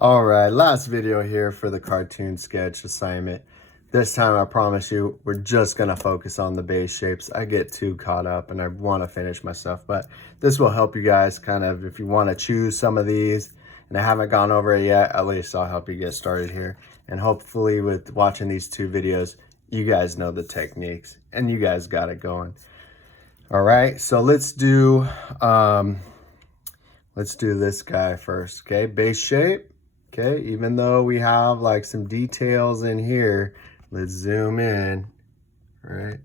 All right, last video here for the cartoon sketch assignment. This time, I promise you, we're just gonna focus on the base shapes. I get too caught up and I wanna finish my stuff, but this will help you guys kind of, if you wanna choose some of these and I haven't gone over it yet, at least I'll help you get started here. And hopefully with watching these two videos, you guys know the techniques and you guys got it going. All right, so let's do this guy first, okay? Base shape. Okay, even though we have like some details in here, let's zoom in, right?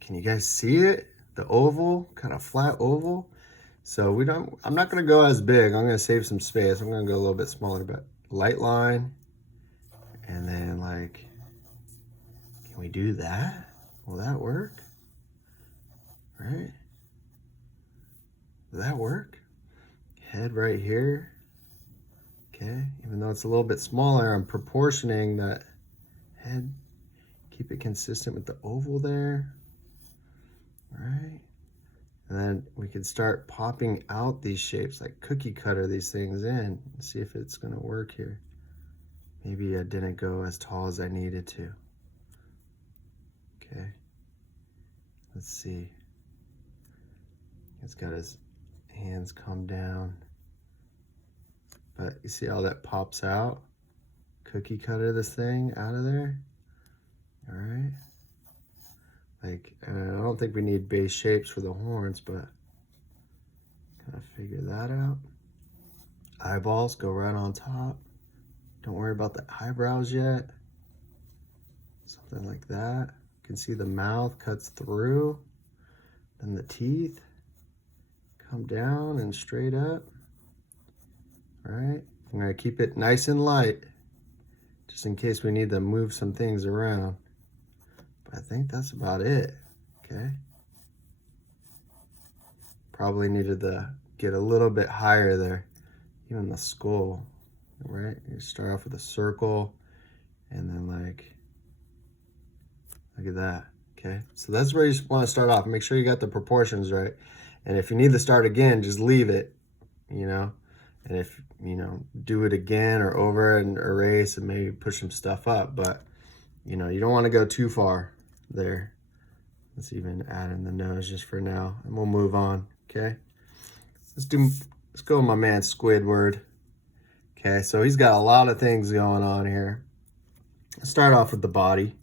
Can you guys see it? The oval, kind of flat oval. So I'm not gonna go as big. I'm gonna save some space. I'm gonna go a little bit smaller, but light line. And then like, can we do that? Will that work? Right? Will that work? Head right here. Okay, even though it's a little bit smaller, I'm proportioning that head. Keep it consistent with the oval there. All right. And then we can start popping out these shapes, like cookie cutter these things in and see if it's gonna work here. Maybe I didn't go as tall as I needed to. Okay, let's see. It's got his hands come down. But you see how that pops out? Cookie cutter this thing out of there. All right. Like, I don't think we need base shapes for the horns, but kind of figure that out. Eyeballs go right on top. Don't worry about the eyebrows yet. Something like that. You can see the mouth cuts through. Then the teeth come down and straight up. All right. I'm going to keep it nice and light, just in case we need to move some things around. But I think that's about it. Okay. Probably needed to get a little bit higher there. Even the skull, right? You start off with a circle and then like, look at that. Okay. So that's where you want to start off. Make sure you got the proportions right. And if you need to start again, just leave it, you know. And if, you know, do it again or over and erase and maybe push some stuff up. But, you know, you don't want to go too far there. Let's even add in the nose just for now. And we'll move on, okay? Let's go with my man Squidward. Okay, so he's got a lot of things going on here. Let's start off with the body.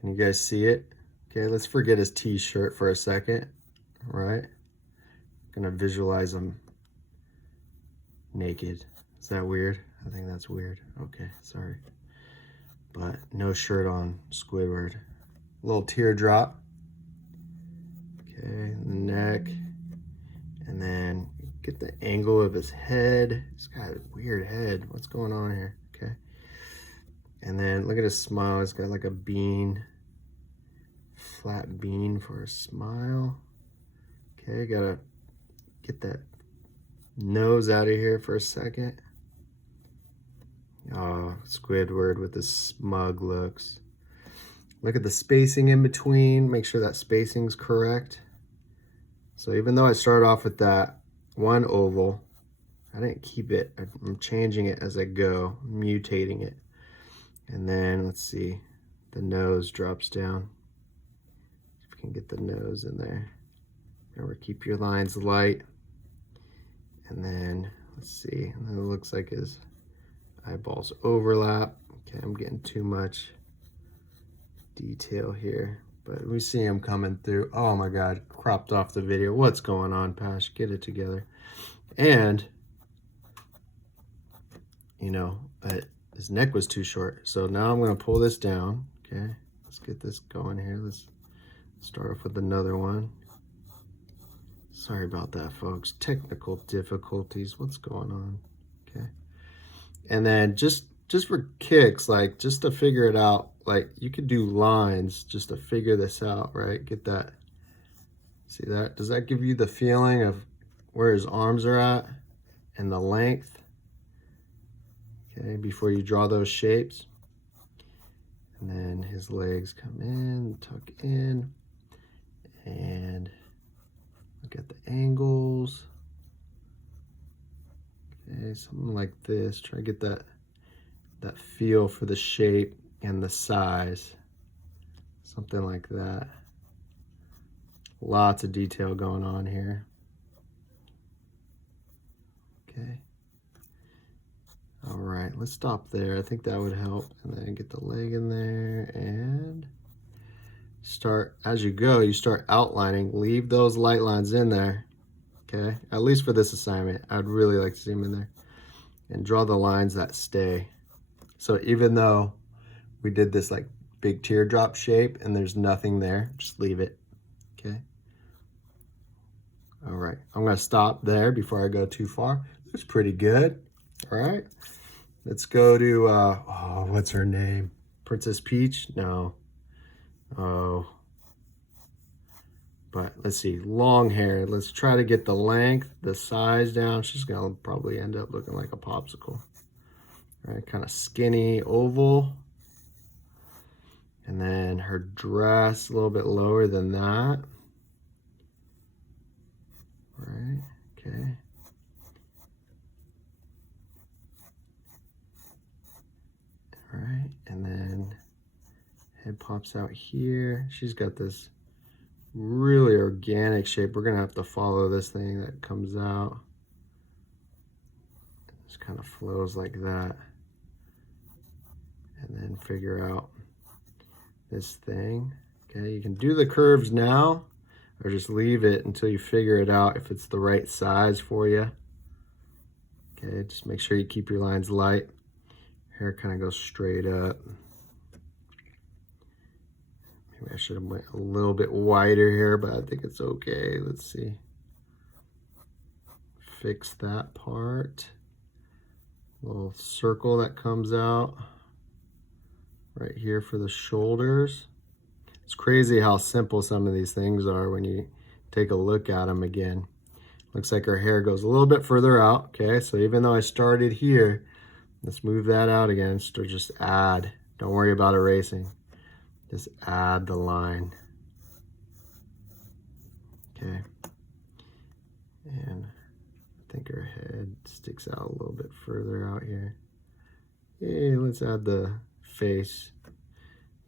Can you guys see it? Okay, let's forget his t-shirt for a second, all right? I'm gonna visualize him naked. Is that weird? I think that's weird. Okay, sorry. But no shirt on Squidward. A little teardrop. Okay, the neck. And then get the angle of his head. He's got a weird head. What's going on here? Okay. And then look at his smile. He's got like a bean. Flat bean for a smile. Okay, gotta get that nose out of here for a second. Oh, Squidward with his smug looks. Look at the spacing in between. Make sure that spacing's correct. So even though I started off with that one oval, I didn't keep it. I'm changing it as I go, mutating it. And then let's see, the nose drops down. If we can get the nose in there. Remember, keep your lines light. And then, let's see, and then it looks like his eyeballs overlap. Okay, I'm getting too much detail here, but we see him coming through. Oh my God, cropped off the video. What's going on, Pash? Get it together. And, you know, his neck was too short. So now I'm gonna pull this down, okay? Let's get this going here. Let's start off with another one. Sorry about that, folks. Technical difficulties. What's going on? Okay. And then just for kicks, like just to figure it out, like you could do lines just to figure this out, right? Get that. See that? Does that give you the feeling of where his arms are at and the length? Okay, before you draw those shapes. And then his legs come in, tuck in, and look at the angles. Okay, something like this. Try to get that feel for the shape and the size. Something like that. Lots of detail going on here. Okay. All right, let's stop there. I think that would help. And then get the leg in there and start, as you go, you start outlining. Leave those light lines in there, okay? At least for this assignment. I'd really like to see them in there. And draw the lines that stay. So even though we did this like big teardrop shape and there's nothing there, just leave it, okay? All right, I'm gonna stop there before I go too far. Looks pretty good. All right, let's go to, oh, what's her name? Princess Peach? No. Oh. But let's see, long hair. Let's try to get the length, the size down. She's gonna probably end up looking like a popsicle. All right, kind of skinny oval. And then her dress a little bit lower than that. Right, okay. All right, and then head pops out here. She's got this really organic shape. We're gonna have to follow this thing that comes out. Just kind of flows like that. And then figure out this thing. Okay, you can do the curves now or just leave it until you figure it out if it's the right size for you. Okay, just make sure you keep your lines light. Hair kind of goes straight up. Maybe I should have went a little bit wider here, but I think it's okay. Let's see. Fix that part. Little circle that comes out right here for the shoulders. It's crazy how simple some of these things are when you take a look at them again. Looks like her hair goes a little bit further out. Okay, so even though I started here, let's move that out again. So just add. Don't worry about erasing. Just add the line. Okay. And I think her head sticks out a little bit further out here. Hey, let's add the face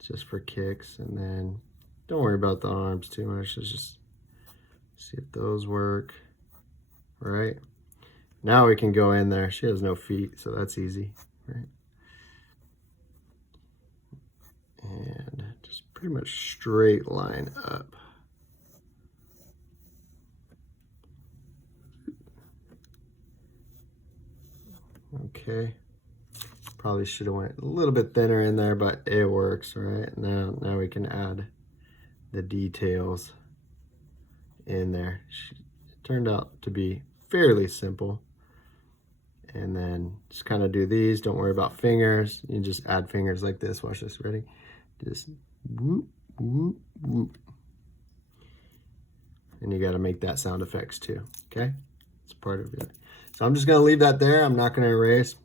just for kicks. And then don't worry about the arms too much. Let's just see if those work. All right. Now we can go in there. She has no feet, so that's easy, right? And just pretty much straight line up. Okay. Probably should have went a little bit thinner in there, but it works, right? Now we can add the details in there. It turned out to be fairly simple. And then just kind of do these. Don't worry about fingers. You just add fingers like this. Watch this. Ready? Just whoop, whoop, whoop. And you got to make that sound effects too. Okay? It's part of it. So I'm just going to leave that there. I'm not going to erase.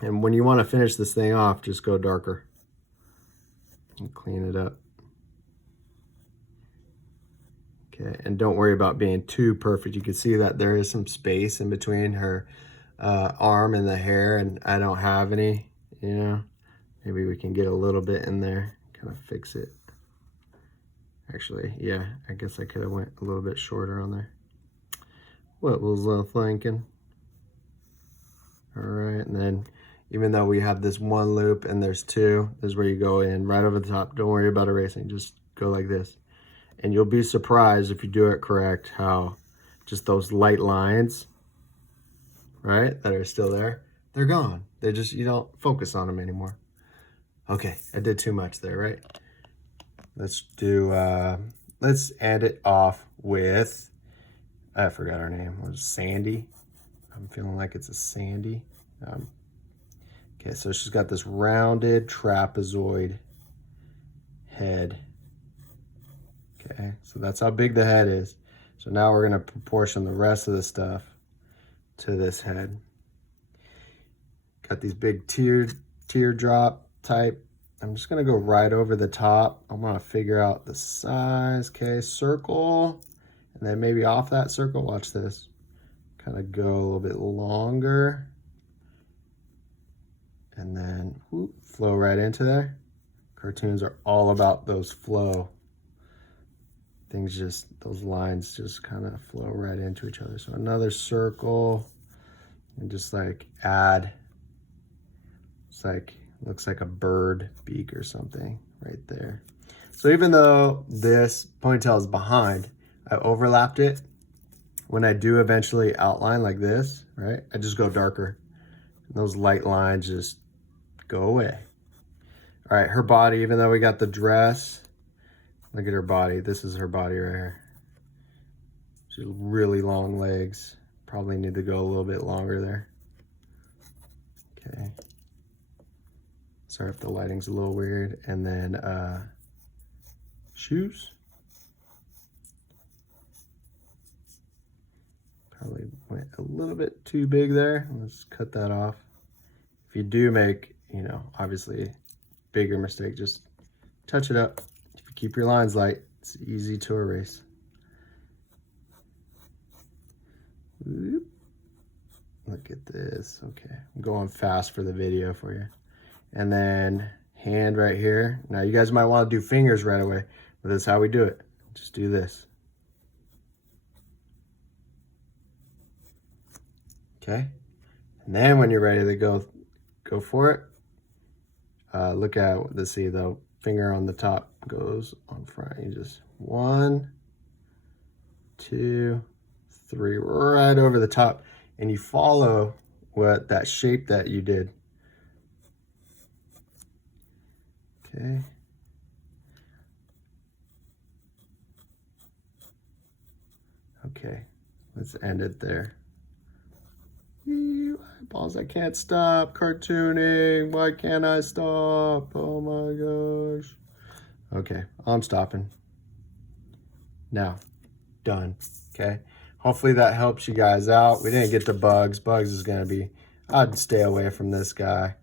And when you want to finish this thing off, just go darker and clean it up. Okay, and don't worry about being too perfect. You can see that there is some space in between her arm and the hair, and I don't have any, you know. Maybe we can get a little bit in there, kind of fix it. Actually, yeah, I guess I could have went a little bit shorter on there. What was I thinking? All right, and then even though we have this one loop and there's two, this is where you go in right over the top. Don't worry about erasing, just go like this. And you'll be surprised if you do it correct how just those light lines, right, that are still there, they're gone. They're just, you don't focus on them anymore. Okay, I did too much there, right? Let's do, let's end it off with, I forgot her name, it was Sandy. I'm feeling like it's a Sandy. Okay, so she's got this rounded trapezoid head. Okay, so that's how big the head is. So now we're gonna proportion the rest of the stuff to this head. Got these big teardrop type. I'm just gonna go right over the top. I wanna figure out the size. Okay, circle, and then maybe off that circle, watch this. kind of go a little bit longer. And then whoop, flow right into there. Cartoons are all about those flow. Things just, those lines just kind of flow right into each other. So another circle, and just like add, it's like, looks like a bird beak or something right there. So even though this ponytail is behind, I overlapped it. When I do eventually outline like this, right, I just go darker. And those light lines just go away. All right, her body, even though we got the dress, look at her body. This is her body right here. She's really long legs. Probably need to go a little bit longer there. Okay. Sorry if the lighting's a little weird. And then shoes. Probably went a little bit too big there. Let's cut that off. If you do make, you know, obviously bigger mistake, just touch it up. If you keep your lines light, it's easy to erase. Whoop. Look at this. Okay, I'm going fast for the video for you. And then hand right here. Now you guys might want to do fingers right away, but that's how we do it. Just do this. Okay, and then when you're ready to go for it, look at, let's see, the finger on the top goes on front. You just 1, 2, 3, right over the top, and you follow what that shape that you did. Okay. Okay, let's end it there. Eyeballs, I can't stop cartooning. Why can't I stop? Oh my gosh. Okay, I'm stopping. Now, done. Okay, hopefully that helps you guys out. We didn't get to Bugs. Bugs is gonna be, I'd stay away from this guy.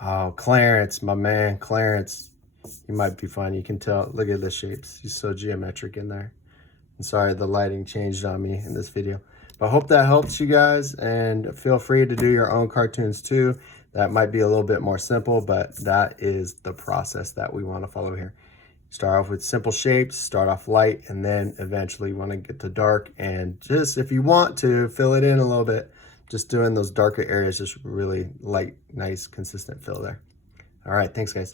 Oh, Clarence, my man, Clarence. He might be fun. You can tell, look at the shapes. He's so geometric in there. I'm sorry the lighting changed on me in this video. But I hope that helps you guys, and feel free to do your own cartoons too. That might be a little bit more simple, but that is the process that we want to follow here. Start off with simple shapes, start off light, and then eventually want to get to dark. And just, if you want to, fill it in a little bit. Just doing those darker areas, just really light, nice, consistent fill there. All right, thanks guys.